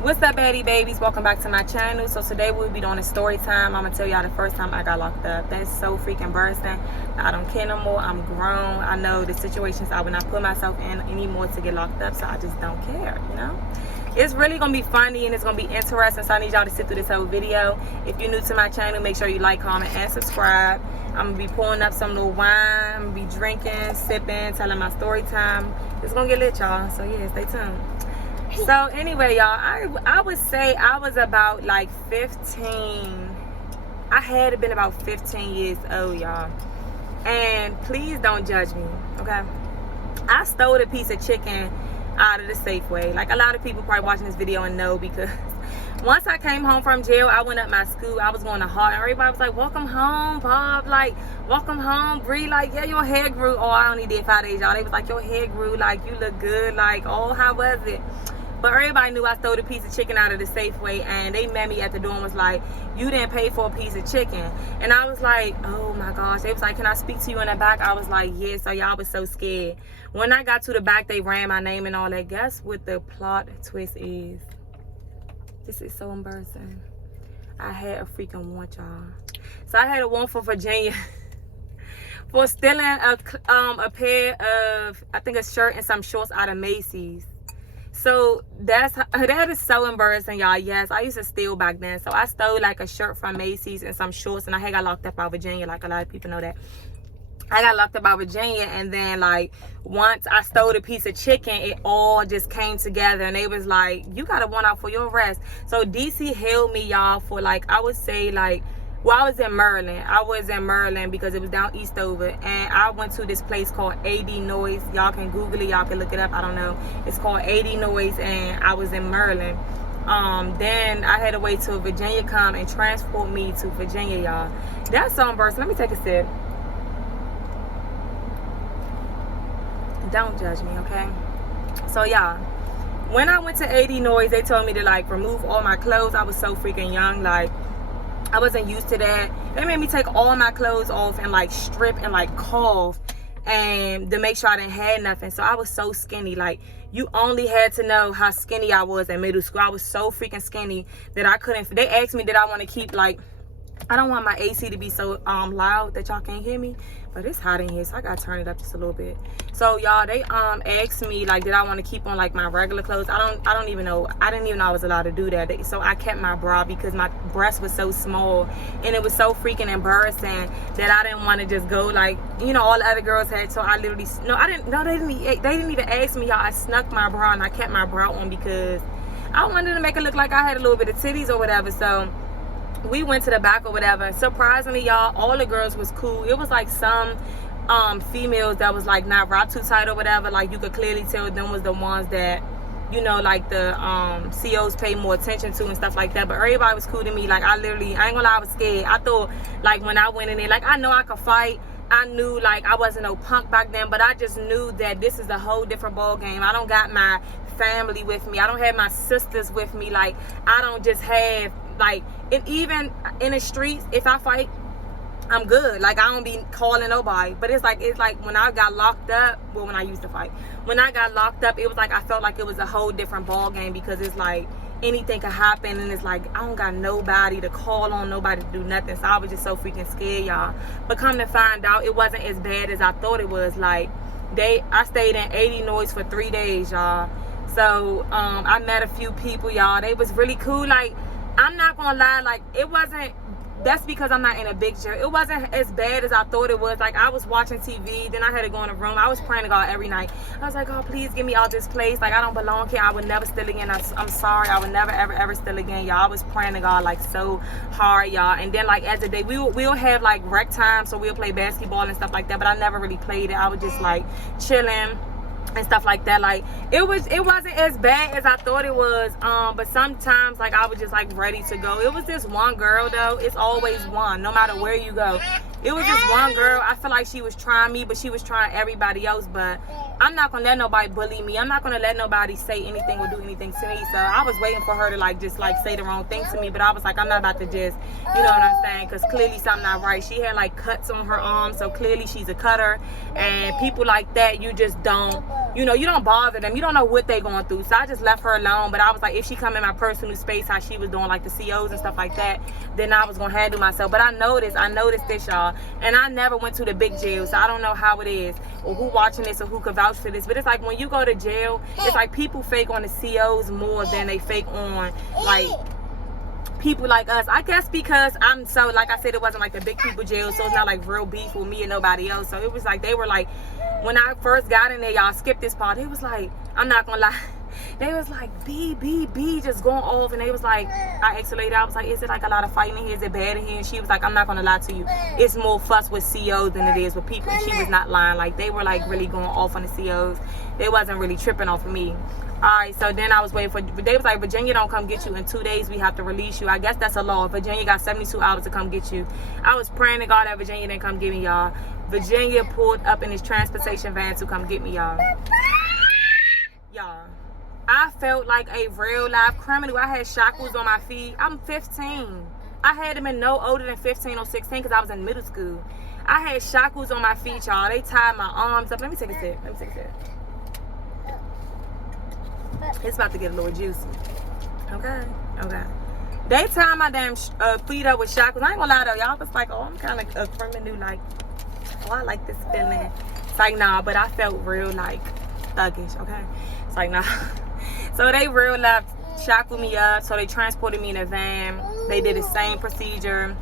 What's up, baddie babies? Welcome back to my channel. So today we'll be doing a story time. I'm gonna tell y'all the first time I got locked up. That's so freaking embarrassing. I don't care no more. I'm grown. I know the situations I would not put myself in anymore to get locked up, so I just don't care, you know. It's really gonna be funny and it's gonna be interesting, so I need y'all to sit through this whole video. If you're new to my channel, make sure you like, comment, and subscribe. I'm gonna be pulling up some little wine. I'm gonna be drinking, sipping, telling my story time. It's gonna get lit, y'all, so yeah, stay tuned. So anyway, y'all, I would say I was about like 15. I had to been about 15 years old, y'all. And please don't judge me, okay? I stole a piece of chicken out of the Safeway. Like, a lot of people probably watching this video and know, because once I came home from jail, I went up my school. I was going to Hart, and everybody was like, welcome home, Bob. Like, welcome home, Bree. Like, yeah, your hair grew. Oh, I only did 5 days, y'all. They was like, your hair grew. Like, you look good. Like, oh, how was it? But everybody knew I stole a piece of chicken out of the Safeway, and they met me at the door and was like, you didn't pay for a piece of chicken. And I was like, oh my gosh. They was like, can I speak to you in the back? I was like, yes. So y'all was so scared. When I got to the back, they ran my name and all that. Guess what the plot twist is? This is so embarrassing. I had a freaking warrant, y'all. So I had a warrant for Virginia for stealing a pair of, I think, a shirt and some shorts out of Macy's. So that is so embarrassing, y'all. Yes, I used to steal back then. So I stole like a shirt from Macy's and some shorts, and I had got locked up by Virginia. Like, a lot of people know that. I got locked up by Virginia, and then like once I stole a piece of chicken, it all just came together, and they was like, you got a warrant out for your arrest. So DC held me, y'all, for like, I would say like, well, I was in Maryland. I was in Maryland because it was down Eastover, and I went to this place called AD Noise. Y'all can Google it. Y'all can look it up. I don't know. It's called AD Noise, and I was in Maryland. Then I had to wait till Virginia come and transport me to Virginia, y'all. That's so embarrassing. Let me take a sip. Don't judge me, okay? So, y'all, when I went to AD Noise, they told me to like remove all my clothes. I was so freaking young, like, I wasn't used to that. They made me take all my clothes off and like strip and like cough, and to make sure I didn't have nothing. So I was so skinny. Like, you only had to know how skinny I was in middle school. I was so freaking skinny that I couldn't. They asked me, did I want to keep, like, I don't want my AC to be so loud that y'all can't hear me, but it's hot in here, so I gotta turn it up just a little bit. So y'all, they asked me like, did I want to keep on like my regular clothes? I don't even know. I didn't even know I was allowed to do that. So I kept my bra because my breast was so small, and it was so freaking embarrassing that I didn't want to just go like, you know, all the other girls had. So I literally, they didn't even ask me, y'all. I snuck my bra and I kept my bra on because I wanted to make it look like I had a little bit of titties or whatever. So we went to the back or whatever. Surprisingly, y'all, all the girls was cool. It was like some females that was like not wrapped too tight or whatever. Like, you could clearly tell them was the ones that, you know, like the COs pay more attention to and stuff like that. But everybody was cool to me. Like, I ain't gonna lie, I was scared. I thought, like, when I went in there, like, I know I could fight. I knew, like, I wasn't no punk back then, but I just knew that this is a whole different ball game. I don't got my family with me. I don't have my sisters with me. Like, I don't just have, like, and even in the streets, if I fight, I'm good. Like, I don't be calling nobody. But it's like when I got locked up, well, when I used to fight, when I got locked up, it was like I felt like it was a whole different ball game, because it's like anything could happen, and it's like I don't got nobody to call on, nobody to do nothing. So I was just so freaking scared, y'all. But come to find out, it wasn't as bad as I thought it was. Like, I stayed in AD Noise for 3 days, y'all. So I met a few people, y'all. They was really cool. Like, I'm not gonna lie, like, it wasn't, that's because I'm not in a big jail. It wasn't as bad as I thought it was. Like, I was watching TV, then I had to go in a room. I was praying to God every night. I was like, oh, please get me out this place. Like, I don't belong here. I would never steal again. I'm sorry. I would never, ever, ever steal again, y'all. I was praying to God, like, so hard, y'all. And then, like, as a day, we'll have, like, rec time, so we'll play basketball and stuff like that. But I never really played it. I was just, like, chilling and stuff like that. Like, it wasn't as bad as I thought it was. But sometimes, like, I was just like ready to go. It was this one girl, though. It's always one, no matter where you go. It was just one girl. I feel like she was trying me, but she was trying everybody else. But I'm not gonna let nobody bully me. I'm not gonna let nobody say anything or do anything to me. So I was waiting for her to like just like say the wrong thing to me. But I was like, I'm not about to just, you know what I'm saying? Because clearly something not right. She had like cuts on her arm, so clearly she's a cutter. And people like that, you just don't you know, you don't bother them. You don't know what they're going through. So I just left her alone. But I was like, if she come in my personal space, how she was doing like the COs and stuff like that, then I was going to handle myself. But I noticed this, y'all. And I never went to the big jail, so I don't know how it is or who watching this or who could vouch for this. But it's like when you go to jail, it's like people fake on the COs more than they fake on like people like us. I guess because I'm so, like I said, it wasn't like the big people jail, so it's not like real beef with me and nobody else. So it was like, they were like, when I first got in there, y'all skip this part, it was like, I'm not gonna lie, they was like, B, just going off. And they was like, I asked her later, I was like, is it like a lot of fighting in here? Is it bad in here? And she was like, I'm not gonna lie to you, it's more fuss with COs than it is with people. And she was not lying. Like, they were like really going off on the COs. They wasn't really tripping off of me. Alright, so then I was waiting for, they was like, Virginia don't come get you in 2 days, we have to release you. I guess that's a law. Virginia got 72 hours to come get you. I was praying to God that Virginia didn't come get me, y'all. Virginia pulled up in his transportation van to come get me, y'all. Y'all, I felt like a real life criminal. I had shackles on my feet. I'm 15. I had them in no older than 15 or 16 because I was in middle school. I had shackles on my feet, y'all. They tied my arms up. Let me take a sip. It's about to get a little juicy. Okay. They tied my damn feet up with shackles. I ain't gonna lie though, y'all was like, oh, I'm kind of a criminal. Like, oh, I like this feeling. It's like, nah, but I felt real like thuggish. Okay, it's like, nah. So they real life shackled me up. So they transported me in a van. They did the same procedure.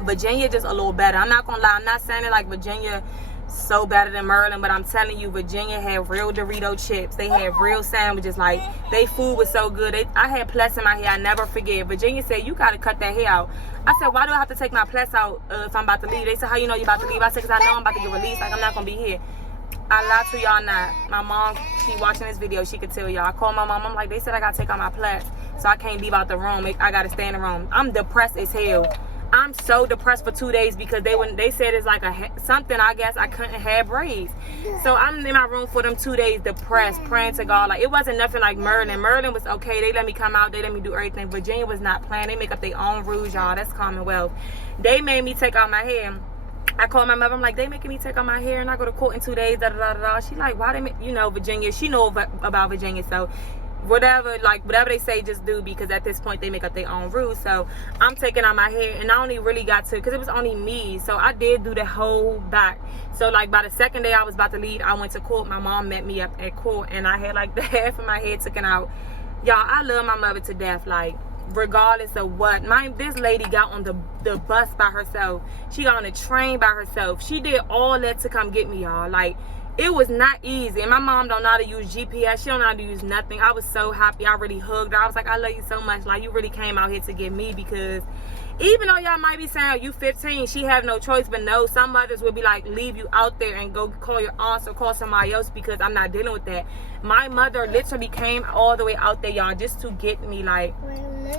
Virginia just a little better. I'm not gonna lie. I'm not saying it like Virginia so better than Maryland, but I'm telling you, Virginia had real Dorito chips. They had real sandwiches. Like, they food was so good. I had plus in my hair. I never forget. Virginia said, you got to cut that hair out. I said, why do I have to take my plus out if I'm about to leave? They said, how you know you're about to leave? I said, because I know I'm about to get released. Like, I'm not going to be here. I lied to y'all not. My mom, she watching this video, she could tell y'all. I called my mom. I'm like, they said I got to take out my plus, so I can't leave out the room. I got to stay in the room. I'm depressed as hell. I'm so depressed for 2 days because they said it's like something, I guess I couldn't have braids. So I'm in my room for them 2 days depressed, praying to God. Like, it wasn't nothing like Maryland. Maryland was okay. They let me come out. They let me do everything. Virginia was not playing. They make up their own rules, y'all. That's Commonwealth. They made me take out my hair. I called my mother. I'm like, they making me take out my hair and I go to court in 2 days. Da da da da. She like, why they make, you know, Virginia. She know about Virginia, so whatever they say, just do, because at this point they make up their own rules. So I'm taking out my hair, and I only really got to, because it was only me, so I did do the whole back. So like by the second day I was about to leave, I went to court. My mom met me up at court, and I had like the half of my head taken out. Y'all, I love my mother to death. Like, regardless of what, this lady got on the bus by herself. She got on the train by herself. She did all that to come get me, y'all. Like, it was not easy. And my mom don't know how to use GPS. She don't know how to use nothing. I was so happy. I really hugged her. I was like, I love you so much. Like, you really came out here to get me, because even though y'all might be saying, oh, you 15, she have no choice. But no, some mothers would be like, leave you out there and go call your aunts or call somebody else, because I'm not dealing with that. My mother literally came all the way out there, y'all, just to get me. Like,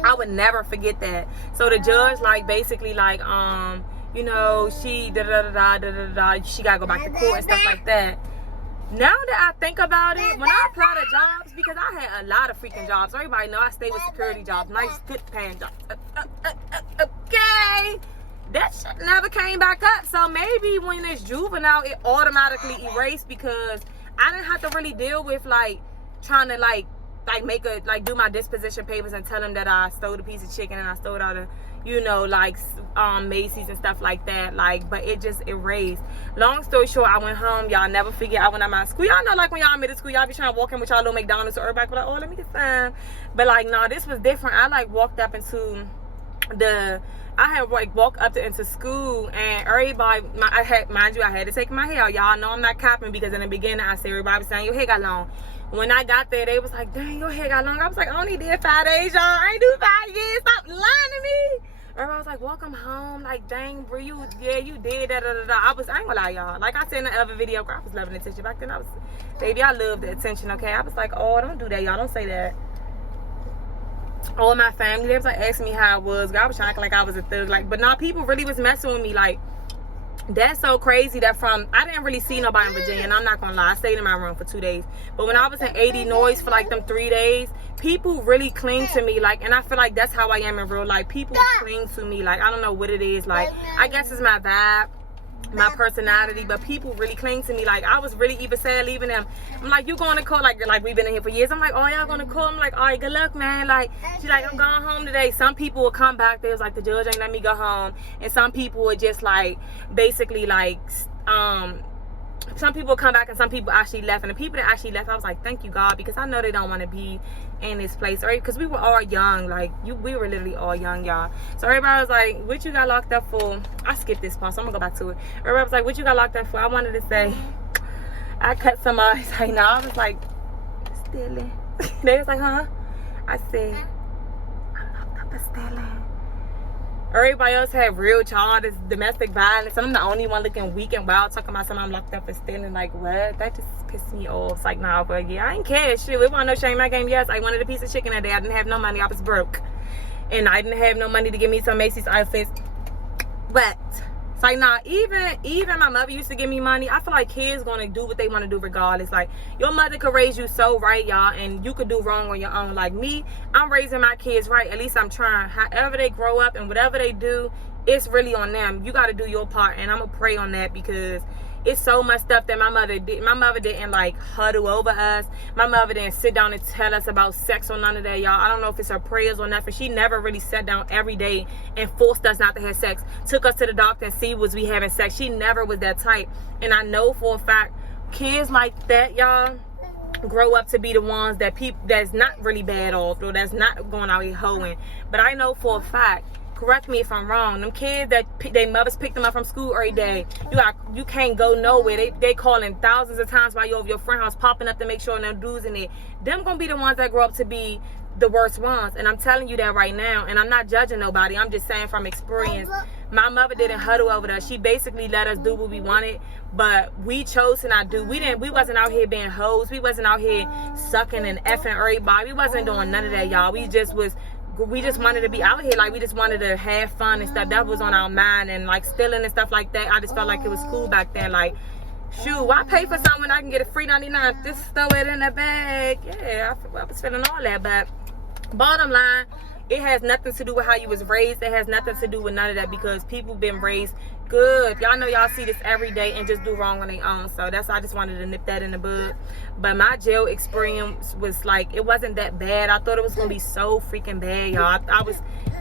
I would never forget that. So the judge, like, basically, like, you know, she she gotta go back to court and stuff like that. Now that I think about it, when I apply to jobs, because I had a lot of freaking jobs. Everybody know I stay with security jobs, nice, good paying jobs. Okay, that shit never came back up. So maybe when it's juvenile, it automatically erased, because I didn't have to really deal with like trying to like do my disposition papers and tell them that I stole a piece of chicken and I stole it out of, you know, like Macy's and stuff like that. Like, but it just erased. Long story short, I went home. Y'all never forget, I went out my school. Y'all know, like, when y'all in middle school, y'all be trying to walk in with y'all little McDonald's, so everybody be like, oh, let me get some. But like, no, this was different. I like walked up into I had like walked up into school, and everybody, I had to take my hair out. Y'all know I'm not copping, because in the beginning I said, everybody was saying your hair got long. When I got there, they was like, dang, your hair got long. I was like, I only did 5 days, y'all. I ain't do 5 years. Stop lying to me. Everybody was like, welcome home. Like, dang, bro, you did that. I ain't gonna lie, y'all. Like I said in the other video, I was loving attention. Back then, baby, I loved the attention, okay? I was like, oh, don't do that, y'all. Don't say that. All my family, they was like asking me how I was. I was trying to act like I was a thug. Like, but nah, people really was messing with me. Like, that's so crazy that I didn't really see nobody in Virginia, and I'm not gonna lie, I stayed in my room for 2 days. But when I was in 80 Noise for like them 3 days, people really cling to me. Like, and I feel like that's how I am in real life. People cling to me. Like, I don't know what it is. Like, I guess it's my vibe. my personality, but people really cling to me. Like, I was really even sad leaving them. I'm like, you going to court? Like we've been in here for years. I'm like, oh, y'all going to court? I'm like, all right, good luck, man. Like, she's like, I'm going home today. Some people would come back. They was like, the judge ain't let me go home. And some people would just like, basically like, some people come back and some people actually left. And the people that actually left, I was like, thank you, God, because I know they don't want to be in this place, right? Because we were all young. Like, we were literally all young, y'all. So everybody was like, what you got locked up for? I skipped this part, so I'm gonna go back to it. Everybody was like, what you got locked up for? I wanted to say, I cut somebody's like, no. I was like, stealing. They was like, huh? I said, I'm locked up for stealing. Everybody else had real charges, domestic violence, and I'm the only one looking weak and wild talking about something I'm locked up for stealing. Like, what? That just pissed me off. It's like, nah, but yeah, I ain't care. Shit, it wasn't no shame in my game. Yes, I wanted a piece of chicken that day. I didn't have no money. I was broke. And I didn't have no money to give me some Macy's outfits. But it's like, nah, even my mother used to give me money. I feel like kids gonna do what they want to do regardless. Like, your mother could raise you so right, y'all, and you could do wrong on your own. Like me, I'm raising my kids right. At least I'm trying. However they grow up and whatever they do, it's really on them. You got to do your part, and I'm gonna pray on that, because it's so much stuff that my mother did. My mother didn't like huddle over us. My mother didn't sit down and tell us about sex or none of that, y'all. I don't know if it's her prayers or nothing. She never really sat down every day and forced us not to have sex. Took us to the doctor and see was we having sex. She never was that type. And I know for a fact, kids like that, y'all, grow up to be the ones that that's not really bad off, or that's not going out here hoeing. But I know for a fact, correct me if I'm wrong, them kids that their mothers pick them up from school every day, you can't go nowhere. They calling thousands of times while you're over your friend house, popping up to make sure no dudes in there. Them gonna be the ones that grow up to be the worst ones. And I'm telling you that right now, and I'm not judging nobody. I'm just saying from experience. My mother didn't huddle over us. She basically let us do what we wanted, but we chose to not do. We wasn't out here being hoes. We wasn't out here sucking and effing everybody. We wasn't doing none of that, y'all. We just wanted to be out here. Like, we just wanted to have fun and stuff. That was on our mind. And like stealing and stuff like that, I just felt like it was cool back then. Like, shoot, why pay for something when I can get a free 99? Just throw it in the bag. Yeah, I was feeling all that. But bottom line, it has nothing to do with how you was raised. It has nothing to do with none of that, because people been raised good. Y'all know y'all see this every day and just do wrong on their own. So that's why I just wanted to nip that in the bud. But my jail experience was like, it wasn't that bad. I thought it was gonna be so freaking bad, y'all. I was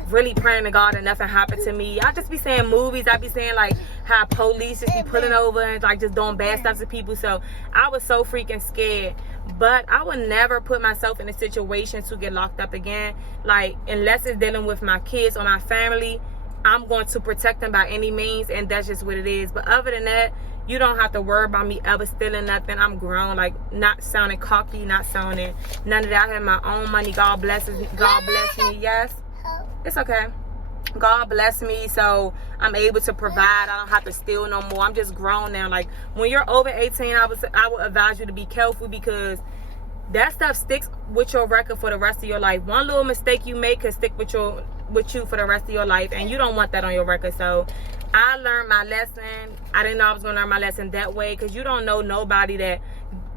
really praying to God that nothing happened to me. I just be saying movies. I be saying like how police just be pulling over and like just doing bad stuff to people. So I was so freaking scared. But I would never put myself in a situation to get locked up again. Like, unless it's dealing with my kids or my family, I'm going to protect them by any means, and that's just what it is. But other than that, you don't have to worry about me ever stealing nothing. I'm grown, like, not sounding cocky, not sounding none of that. I have my own money. God bless me. Yes, it's okay. God bless me, so I'm able to provide. I don't have to steal no more. I'm just grown now. Like, when you're over 18, I would advise you to be careful, because that stuff sticks with your record for the rest of your life. One little mistake you make could stick with you for the rest of your life, and you don't want that on your record. So I learned my lesson. I didn't know I was gonna learn my lesson that way, because you don't know nobody that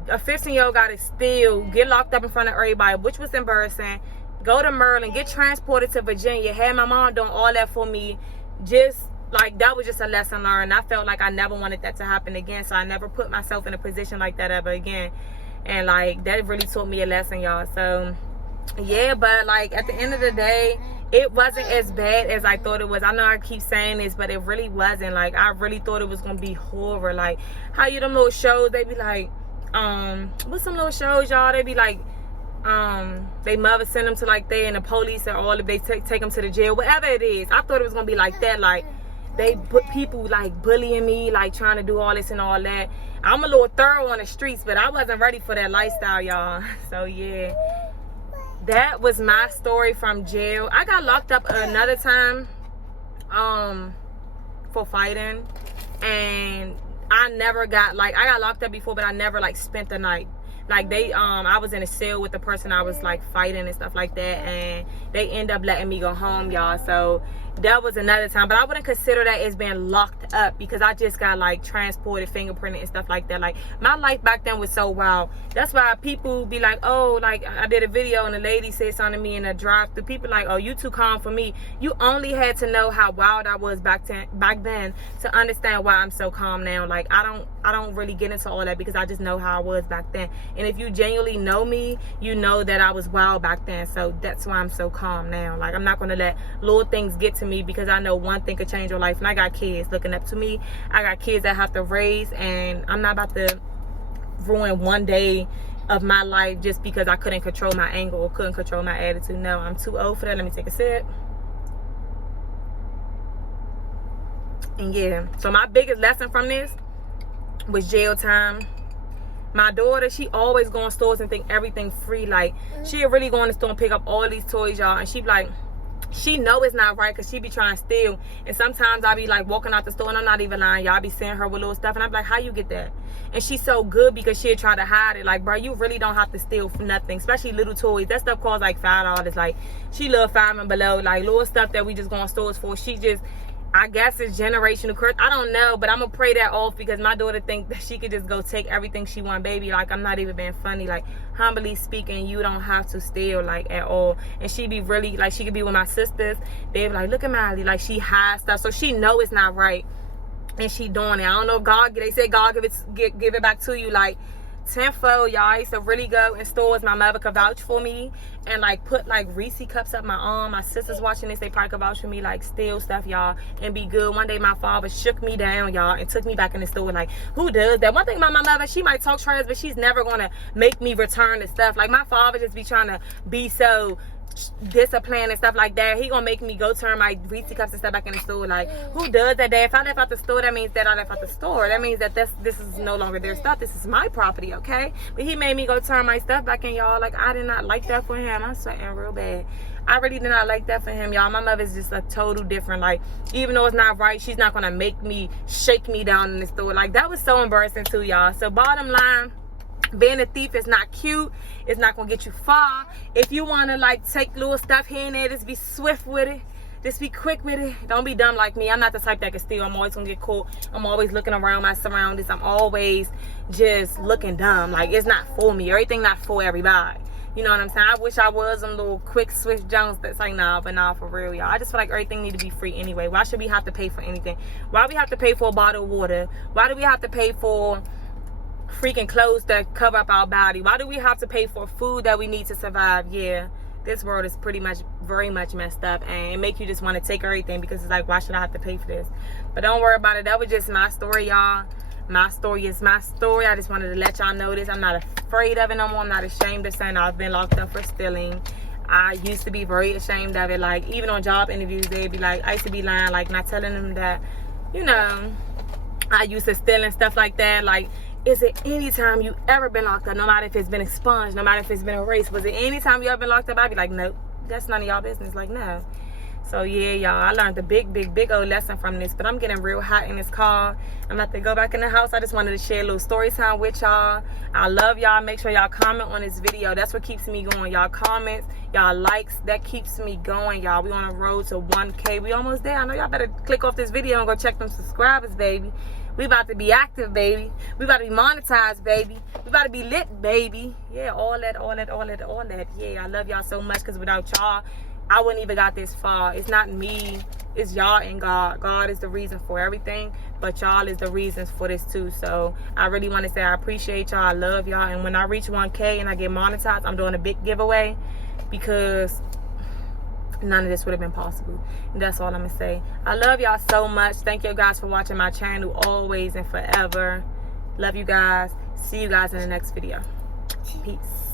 a 15-year-old got to steal, get locked up in front of everybody, which was embarrassing. Go to Maryland, get transported to Virginia, had my mom doing all that for me. Just like, that was just a lesson learned. I felt like I never wanted that to happen again, so I never put myself in a position like that ever again. And like, that really taught me a lesson, y'all. So yeah, but like, at the end of the day, it wasn't as bad as I thought it was. I know I keep saying this, but it really wasn't. Like, I really thought it was gonna be horror. Like, how you them little shows, they be like, what's some little shows, y'all? They be like, they mother send them to like there, and the police or all of they take them to the jail, whatever it is. I thought it was gonna be like that. Like, they put people like bullying me, like trying to do all this and all that. I'm a little thorough on the streets, but I wasn't ready for that lifestyle, y'all. So yeah, that was my story from jail. I got locked up another time for fighting, and I never got, like, I got locked up before, but I never like spent the night. Like, they I was in a cell with the person I was like fighting and stuff like that, and they end up letting me go home, y'all. So that was another time. But I wouldn't consider that as being locked up, because I just got like transported, fingerprinted and stuff like that. Like my life back then was so wild. That's why people be like, oh, like I did a video and a lady said something to me in a drive. The people like, oh, you too calm for me. You only had to know how wild I was back then to understand why I'm so calm now. Like I don't really get into all that, because I just know how I was back then. And if you genuinely know me, you know that I was wild back then. So that's why I'm so calm now. Like I'm not gonna let little things get to me, because I know one thing could change your life. And I got kids looking up to me. I got kids that I have to raise, and I'm not about to ruin one day of my life just because I couldn't control my anger or couldn't control my attitude. No, I'm too old for that. Let me take a sip. And yeah, so my biggest lesson from this was jail time. My daughter, she always go in stores and think everything free. Like she really go in the store and pick up all these toys, y'all, and she be like, she know it's not right, because she be trying to steal. And sometimes I be like walking out the store, and I'm not even lying, y'all, I be seeing her with little stuff, and I'm like, how you get that? And she's so good, because she'll try to hide it. Like, bro, you really don't have to steal for nothing, especially little toys. That stuff costs like $5. Like, she love $5 and below, like little stuff that we just go in stores for. She just, I guess it's generational curse. I don't know, but I'm gonna pray that off, because my daughter think that she could just go take everything she want, baby. Like, I'm not even being funny. Like, humbly speaking, you don't have to steal, like, at all. And she be really, like, she could be with my sisters. They be like, look at Miley, like, she hides stuff, so she know it's not right, and she doing it. I don't know if God, they say God give it back to you, like, tenfold, y'all. I used to really go in stores, my mother could vouch for me, and like put like Reese cups up my arm. My sisters watching this, they probably could vouch for me, like steal stuff, y'all, and be good. One day my father shook me down, y'all, and took me back in the store. Like, who does that? One thing about my mother, she might talk trash, but she's never gonna make me return the stuff. Like, my father just be trying to be so discipline and stuff like that. He gonna make me go turn my Reese cups and stuff back in the store. Like, who does that? If I left out the store, that means that I left out the store. That means that this is no longer their stuff. This is my property, okay? But he made me go turn my stuff back in, y'all. Like, I did not like that for him. I'm sweating real bad. I really did not like that for him, y'all. My mother's just a total different. Like, even though it's not right, she's not gonna make me shake me down in the store. Like, that was so embarrassing too, y'all. So bottom line, being a thief is not cute. It's not gonna get you far. If you wanna like take little stuff here and there, just be swift with it. Just be quick with it. Don't be dumb like me. I'm not the type that can steal. I'm always gonna get caught. I'm always looking around my surroundings. I'm always just looking dumb. Like, it's not for me. Everything not for everybody. You know what I'm saying? I wish I was them little quick Swift Jones that's like, nah, but nah, for real, y'all. I just feel like everything need to be free anyway. Why should we have to pay for anything? Why do we have to pay for a bottle of water? Why do we have to pay for freaking clothes that cover up our body? Why do we have to pay for food that we need to survive? Yeah, this world is pretty much very much messed up, and it make you just want to take everything, because it's like, why should I have to pay for this? But don't worry about it. That was just my story, y'all. My story is my story. I just wanted to let y'all know this. I'm not afraid of it no more. I'm not ashamed of saying I've been locked up for stealing. I used to be very ashamed of it. Like, even on job interviews, they'd be like, I used to be lying, like not telling them that, you know, I used to steal and stuff like that. Like, is it any time you ever been locked up, no matter if it's been expunged, no matter if it's been erased? Was it any time you ever been locked up? I'd be like, nope, that's none of y'all business. Like, no. So yeah, y'all, I learned a big old lesson from this. But I'm getting real hot in this car. I'm about to go back in the house. I just wanted to share a little story time with y'all. I love y'all. Make sure y'all comment on this video. That's what keeps me going. Y'all comments, y'all likes, that keeps me going, y'all. We on a road to 1K. We almost there. I know y'all better click off this video and go check them subscribers, baby. We about to be active, baby. We about to be monetized, baby. We about to be lit, baby. Yeah, all that. Yeah, I love y'all so much, because without y'all, I wouldn't even got this far. It's not me. It's y'all and God. God is the reason for everything, but y'all is the reasons for this too. So I really want to say I appreciate y'all. I love y'all. And when I reach 1K and I get monetized, I'm doing a big giveaway, because none of this would have been possible. And that's all I'm gonna say. I love y'all so much. Thank you guys for watching my channel always and forever. Love you guys. See you guys in the next video. Peace.